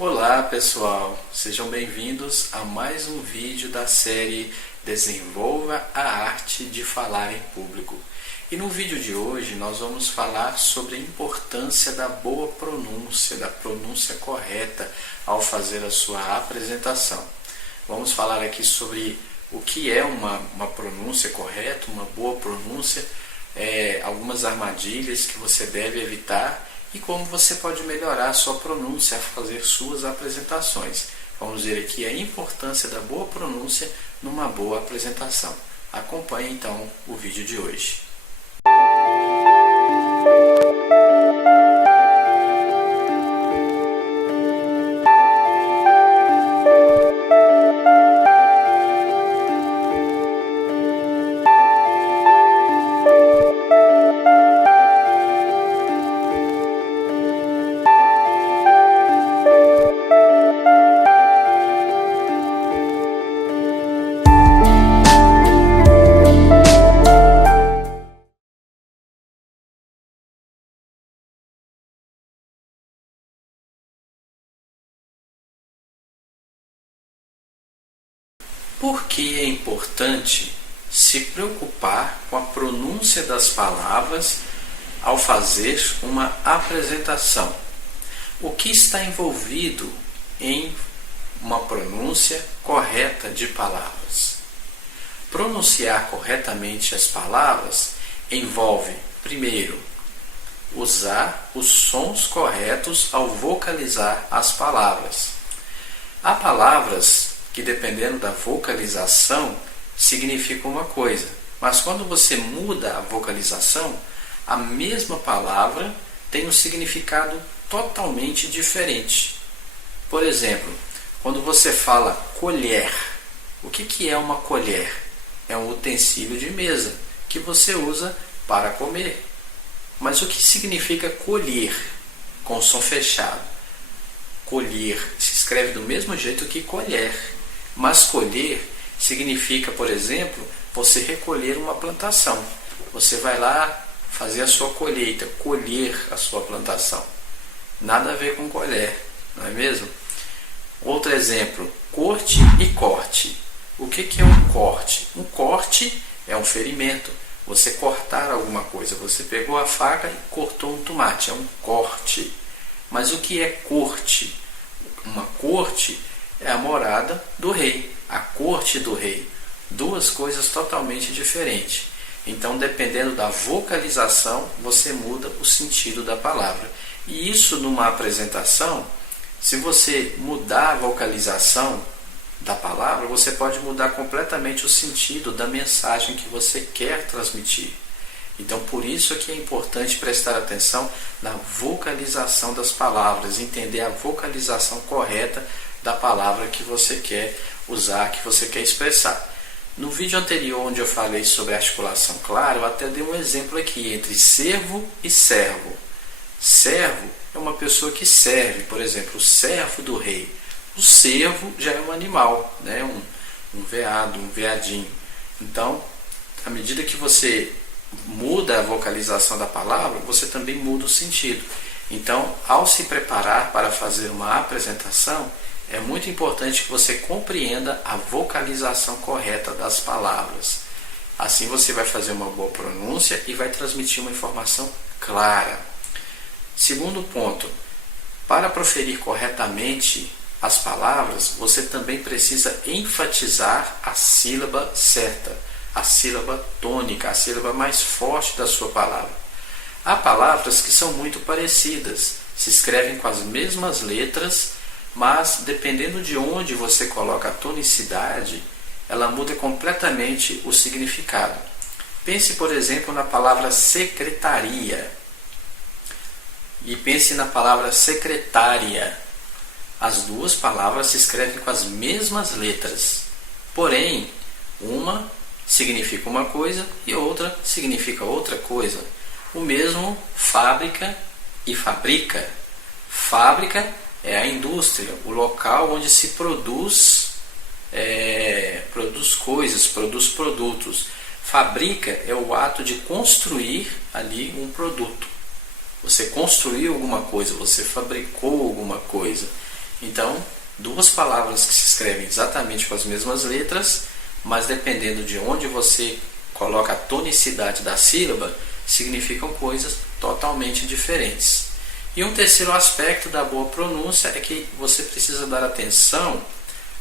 Olá pessoal, sejam bem-vindos a mais um vídeo da série Desenvolva a Arte de Falar em Público. E no vídeo de hoje nós vamos falar sobre a importância da boa pronúncia, da pronúncia correta ao fazer a sua apresentação. Vamos falar aqui sobre o que é uma pronúncia correta, uma boa pronúncia, algumas armadilhas que você deve evitar e como você pode melhorar a sua pronúncia ao fazer suas apresentações. Vamos ver aqui a importância da boa pronúncia numa boa apresentação. Acompanhe então o vídeo de hoje. Por que é importante se preocupar com a pronúncia das palavras ao fazer uma apresentação? O que está envolvido em uma pronúncia correta de palavras? Pronunciar corretamente as palavras envolve, primeiro, usar os sons corretos ao vocalizar as palavras. Há palavras que, dependendo da vocalização, significa uma coisa, mas quando você muda a vocalização, a mesma palavra tem um significado totalmente diferente. Por exemplo, quando você fala colher, o que é uma colher? É um utensílio de mesa que você usa para comer. Mas o que significa colher com som fechado? Colher se escreve do mesmo jeito que colher. Mas colher significa, por exemplo, você recolher uma plantação. Você vai lá fazer a sua colheita, colher a sua plantação. Nada a ver com colher, não é mesmo? Outro exemplo, corte e corte. O que é um corte? Um corte é um ferimento. Você cortar alguma coisa. Você pegou a faca e cortou um tomate. É um corte. Mas o que é corte? Uma corte é a morada do rei, a corte do rei. Duas coisas totalmente diferentes. Então, dependendo da vocalização, você muda o sentido da palavra. E isso numa apresentação, se você mudar a vocalização da palavra, você pode mudar completamente o sentido da mensagem que você quer transmitir. Então, por isso que é importante prestar atenção na vocalização das palavras, entender a vocalização correta da palavra que você quer usar, que você quer expressar. No vídeo anterior, onde eu falei sobre articulação clara, eu até dei um exemplo aqui entre servo e servo. Servo é uma pessoa que serve, por exemplo, o servo do rei. O servo já é um animal, né? um veado, um veadinho. Então, à medida que você muda a vocalização da palavra, você também muda o sentido. Então, ao se preparar para fazer uma apresentação, é muito importante que você compreenda a vocalização correta das palavras. Assim você vai fazer uma boa pronúncia e vai transmitir uma informação clara. Segundo ponto, para proferir corretamente as palavras, você também precisa enfatizar a sílaba certa, a sílaba tônica, a sílaba mais forte da sua palavra. Há palavras que são muito parecidas, se escrevem com as mesmas letras, mas dependendo de onde você coloca a tonicidade, ela muda completamente o significado. Pense, por exemplo, na palavra secretaria e pense na palavra secretária. As duas palavras se escrevem com as mesmas letras, porém, uma significa uma coisa e outra significa outra coisa. O mesmo fábrica e fabrica. Fábrica é a indústria, o local onde se produz coisas, produz produtos. Fabrica é o ato de construir ali um produto. Você construiu alguma coisa, você fabricou alguma coisa. Então, duas palavras que se escrevem exatamente com as mesmas letras, mas dependendo de onde você coloca a tonicidade da sílaba, significam coisas totalmente diferentes. E um terceiro aspecto da boa pronúncia é que você precisa dar atenção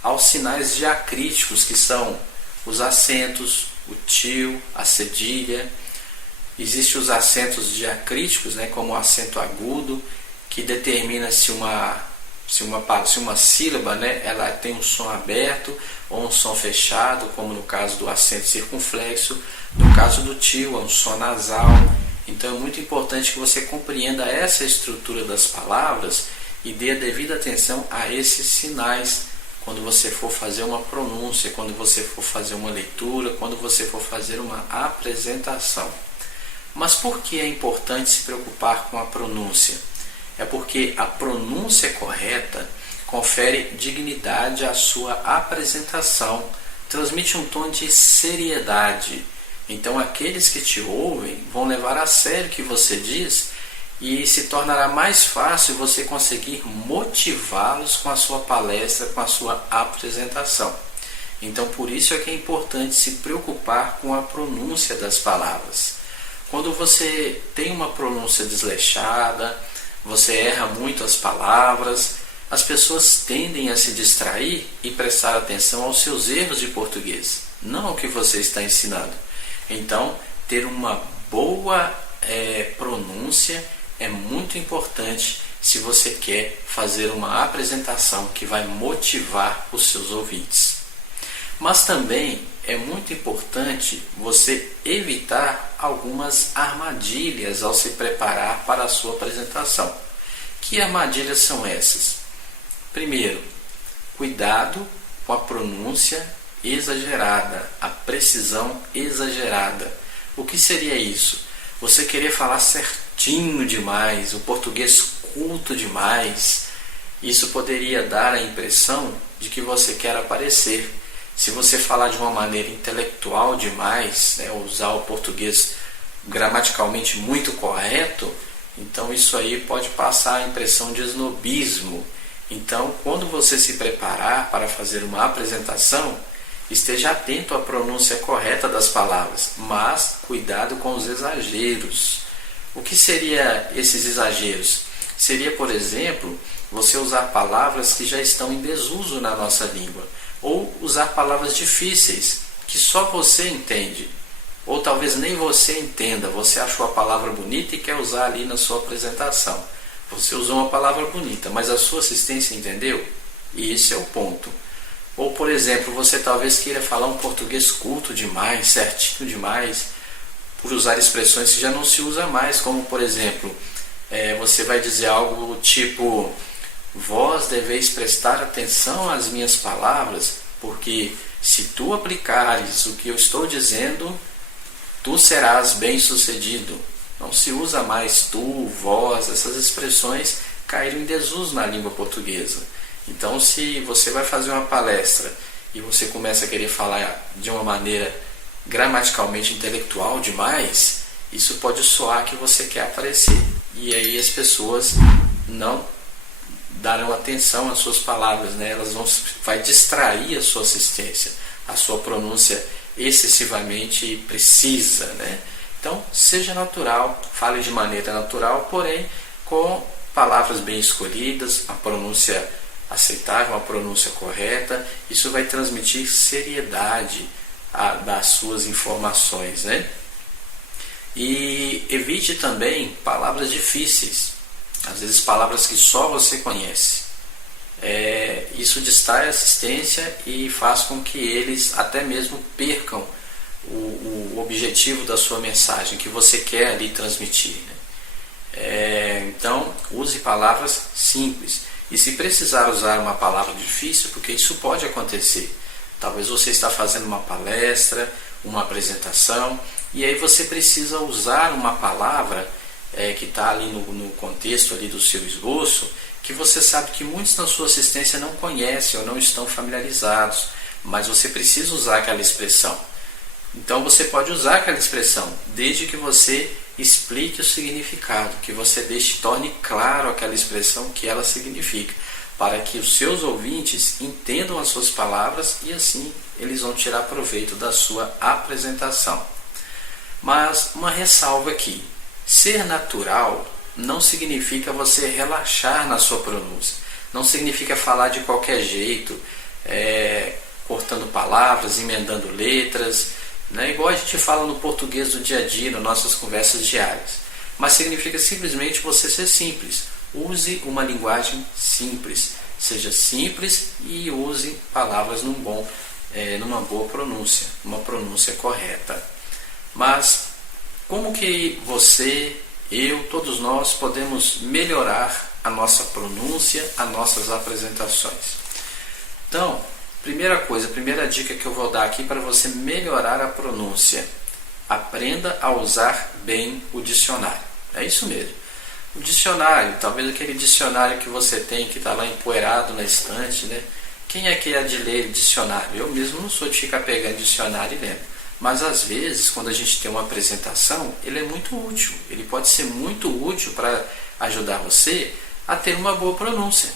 aos sinais diacríticos, que são os acentos, o tio, a cedilha. Existem os acentos diacríticos, como o acento agudo, que determina se uma sílaba ela tem um som aberto ou um som fechado, como no caso do acento circunflexo. No caso do tio, é um som nasal. Então é muito importante que você compreenda essa estrutura das palavras e dê a devida atenção a esses sinais quando você for fazer uma pronúncia, quando você for fazer uma leitura, quando você for fazer uma apresentação. Mas por que é importante se preocupar com a pronúncia? É porque a pronúncia correta confere dignidade à sua apresentação, transmite um tom de seriedade. Então aqueles que te ouvem vão levar a sério o que você diz e se tornará mais fácil você conseguir motivá-los com a sua palestra, com a sua apresentação. Então por isso é que é importante se preocupar com a pronúncia das palavras. Quando você tem uma pronúncia desleixada, você erra muito as palavras, as pessoas tendem a se distrair e prestar atenção aos seus erros de português, não ao que você está ensinando. Então, ter uma boa pronúncia é muito importante se você quer fazer uma apresentação que vai motivar os seus ouvintes. Mas também é muito importante você evitar algumas armadilhas ao se preparar para a sua apresentação. Que armadilhas são essas? Primeiro, cuidado com a pronúncia exagerada, a precisão exagerada. O que seria isso? Você querer falar certinho demais, o português culto demais. Isso poderia dar a impressão de que você quer aparecer. Se você falar de uma maneira intelectual demais, usar o português gramaticalmente muito correto, então isso aí pode passar a impressão de snobismo. Então, quando você se preparar para fazer uma apresentação, esteja atento à pronúncia correta das palavras, mas cuidado com os exageros. O que seria esses exageros? Seria, por exemplo, você usar palavras que já estão em desuso na nossa língua, ou usar palavras difíceis que só você entende, ou talvez nem você entenda. Você achou a palavra bonita e quer usar ali na sua apresentação. Você usou uma palavra bonita, mas a sua assistência entendeu? E esse é o ponto. Ou, por exemplo, você talvez queira falar um português culto demais, certinho demais, por usar expressões que já não se usa mais, como, por exemplo, você vai dizer algo tipo: vós deveis prestar atenção às minhas palavras, porque se tu aplicares o que eu estou dizendo, tu serás bem-sucedido. Não se usa mais tu, vós, essas expressões caíram em desuso na língua portuguesa. Então, se você vai fazer uma palestra e você começa a querer falar de uma maneira gramaticalmente intelectual demais, isso pode soar que você quer aparecer. E aí as pessoas não darão atenção às suas palavras, elas vai distrair a sua assistência, a sua pronúncia excessivamente precisa, Então, seja natural, fale de maneira natural, porém com palavras bem escolhidas, a pronúncia aceitável, a pronúncia correta. Isso vai transmitir seriedade das suas informações, E evite também palavras difíceis, às vezes palavras que só você conhece. Isso distrai a assistência e faz com que eles até mesmo percam o objetivo da sua mensagem, que você quer ali transmitir. Então, use palavras simples. E se precisar usar uma palavra difícil, porque isso pode acontecer. Talvez você está fazendo uma palestra, uma apresentação, e aí você precisa usar uma palavra que está ali no contexto ali do seu esboço, que você sabe que muitos na sua assistência não conhecem ou não estão familiarizados, mas você precisa usar aquela expressão. Então você pode usar aquela expressão, desde que você explique o significado, que você torne claro aquela expressão que ela significa. para que os seus ouvintes entendam as suas palavras e assim eles vão tirar proveito da sua apresentação. Mas uma ressalva aqui: ser natural não significa você relaxar na sua pronúncia, não significa falar de qualquer jeito, cortando palavras, emendando letras, né? Igual a gente fala no português do dia a dia, nas nossas conversas diárias. Mas significa simplesmente você ser simples. Use uma linguagem simples, seja simples e use palavras numa boa pronúncia, uma pronúncia correta. Mas como que você, eu, todos nós podemos melhorar a nossa pronúncia, as nossas apresentações? Então, primeira dica que eu vou dar aqui para você melhorar a pronúncia: aprenda a usar bem o dicionário. É isso mesmo. O dicionário, talvez aquele dicionário que você tem que está lá empoeirado na estante, né? Quem é que é de ler dicionário? Eu mesmo não sou de ficar pegando dicionário e lendo. Mas às vezes, quando a gente tem uma apresentação, ele é muito útil. Ele pode ser muito útil para ajudar você a ter uma boa pronúncia.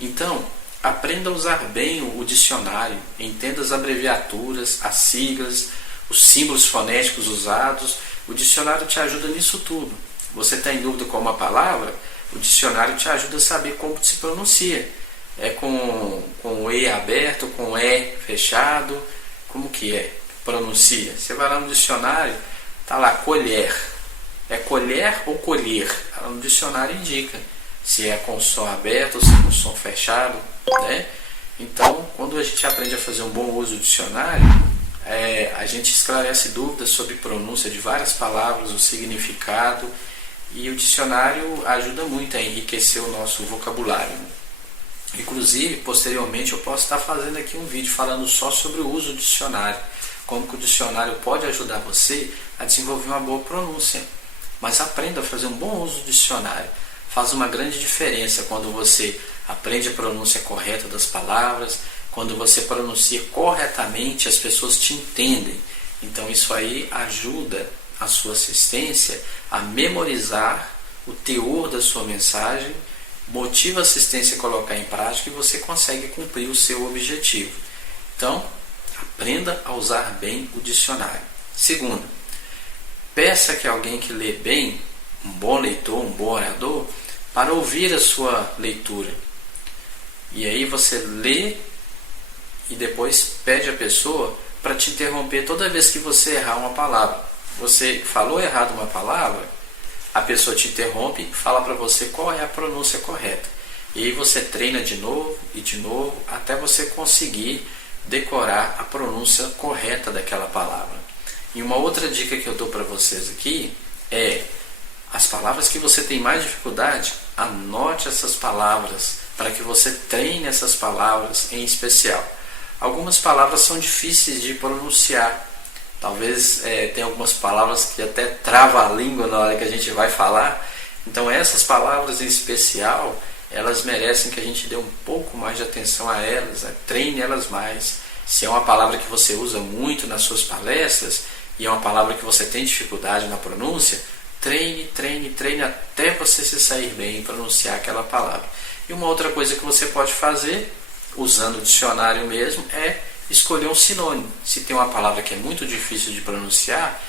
Então, aprenda a usar bem o dicionário, entenda as abreviaturas, as siglas, os símbolos fonéticos usados. O dicionário te ajuda nisso tudo. Você está em dúvida com uma palavra, o dicionário te ajuda a saber como se pronuncia. É com o E aberto, com o E fechado, como que é? Pronuncia. Você vai lá no dicionário, está lá colher. É colher ou colher? No dicionário indica se é com som aberto ou se é com som fechado, né? Então, quando a gente aprende a fazer um bom uso do dicionário, a gente esclarece dúvidas sobre pronúncia de várias palavras, o significado, e o dicionário ajuda muito a enriquecer o nosso vocabulário. Inclusive, posteriormente, eu posso estar fazendo aqui um vídeo falando só sobre o uso do dicionário, como que o dicionário pode ajudar você a desenvolver uma boa pronúncia. Mas aprenda a fazer um bom uso do dicionário. Faz uma grande diferença quando você aprende a pronúncia correta das palavras, quando você pronuncia corretamente, as pessoas te entendem. Então isso aí ajuda a sua assistência a memorizar o teor da sua mensagem, motiva a assistência a colocar em prática e você consegue cumprir o seu objetivo. Então, aprenda a usar bem o dicionário. Segundo, peça que alguém que lê bem, um bom leitor, um bom orador, para ouvir a sua leitura. E aí você lê e depois pede a pessoa para te interromper toda vez que você errar uma palavra. Você falou errado uma palavra, a pessoa te interrompe e fala para você qual é a pronúncia correta. E aí você treina de novo e de novo até você conseguir decorar a pronúncia correta daquela palavra. E uma outra dica que eu dou para vocês aqui é: as palavras que você tem mais dificuldade, anote essas palavras para que você treine essas palavras em especial. Algumas palavras são difíceis de pronunciar. Talvez tenha algumas palavras que até trava a língua na hora que a gente vai falar. Então essas palavras em especial, elas merecem que a gente dê um pouco mais de atenção a elas, treine elas mais. Se é uma palavra que você usa muito nas suas palestras e é uma palavra que você tem dificuldade na pronúncia, treine até você se sair bem em pronunciar aquela palavra. E uma outra coisa que você pode fazer, usando o dicionário mesmo, é escolher um sinônimo. Se tem uma palavra que é muito difícil de pronunciar,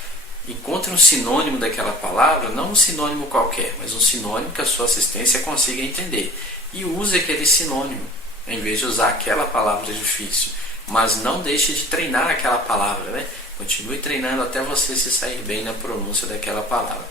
encontre um sinônimo daquela palavra, não um sinônimo qualquer, mas um sinônimo que a sua assistência consiga entender. E use aquele sinônimo, em vez de usar aquela palavra difícil. Mas não deixe de treinar aquela palavra, né? Continue treinando até você se sair bem na pronúncia daquela palavra.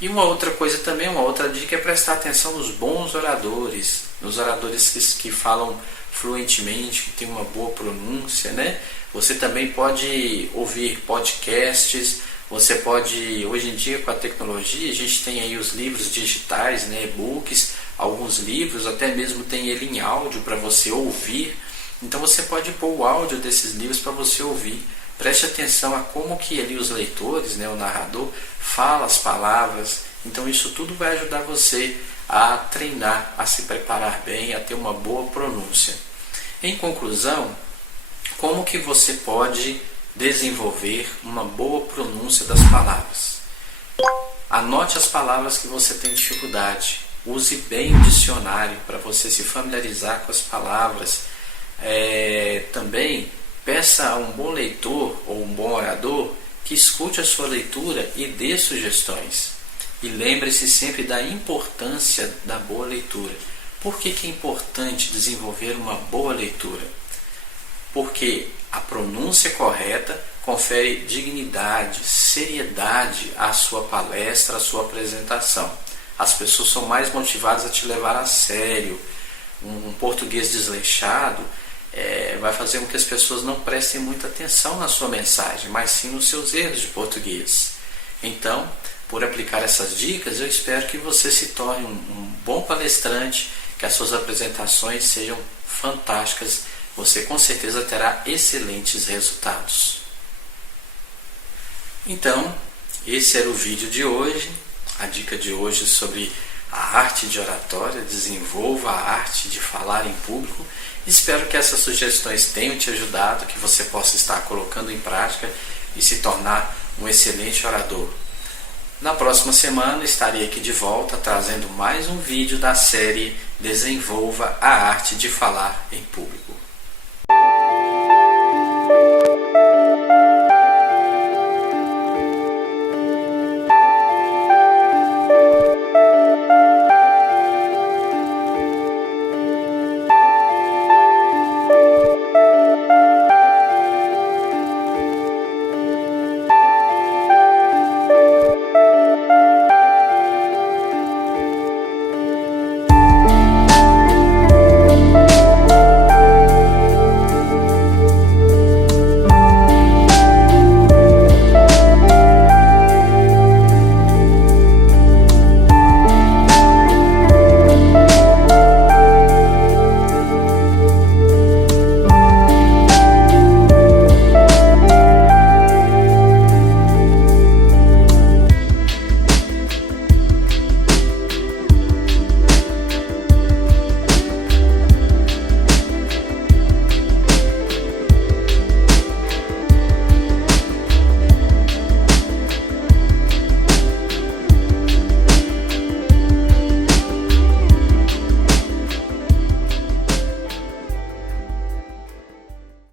E uma outra coisa também, uma outra dica é prestar atenção nos bons oradores, nos oradores que falam fluentemente, que tem uma boa pronúncia, né? Você também pode ouvir podcasts, você pode, hoje em dia com a tecnologia, a gente tem aí os livros digitais, né? E-books, alguns livros, até mesmo tem ele em áudio para você ouvir. Então você pode pôr o áudio desses livros para você ouvir. Preste atenção a como que ali os leitores, né, o narrador, fala as palavras. Então isso tudo vai ajudar você a treinar, a se preparar bem, a ter uma boa pronúncia. Em conclusão, como que você pode desenvolver uma boa pronúncia das palavras? Anote as palavras que você tem dificuldade. use bem o dicionário para você se familiarizar com as palavras. Também peça a um bom leitor ou um bom orador que escute a sua leitura e dê sugestões. E lembre-se sempre da importância da boa leitura. Por que é importante desenvolver uma boa leitura? Porque a pronúncia correta confere dignidade, seriedade à sua palestra, à sua apresentação. As pessoas são mais motivadas a te levar a sério. Um português desleixado vai fazer com que as pessoas não prestem muita atenção na sua mensagem, mas sim nos seus erros de português. Então, por aplicar essas dicas, eu espero que você se torne um bom palestrante, que as suas apresentações sejam fantásticas. Você com certeza terá excelentes resultados. Então, esse era o vídeo de hoje. A dica de hoje sobre a arte de oratória, desenvolva a arte de falar em público. Espero que essas sugestões tenham te ajudado, que você possa estar colocando em prática e se tornar um excelente orador. Na próxima semana estarei aqui de volta trazendo mais um vídeo da série Desenvolva a Arte de Falar em Público.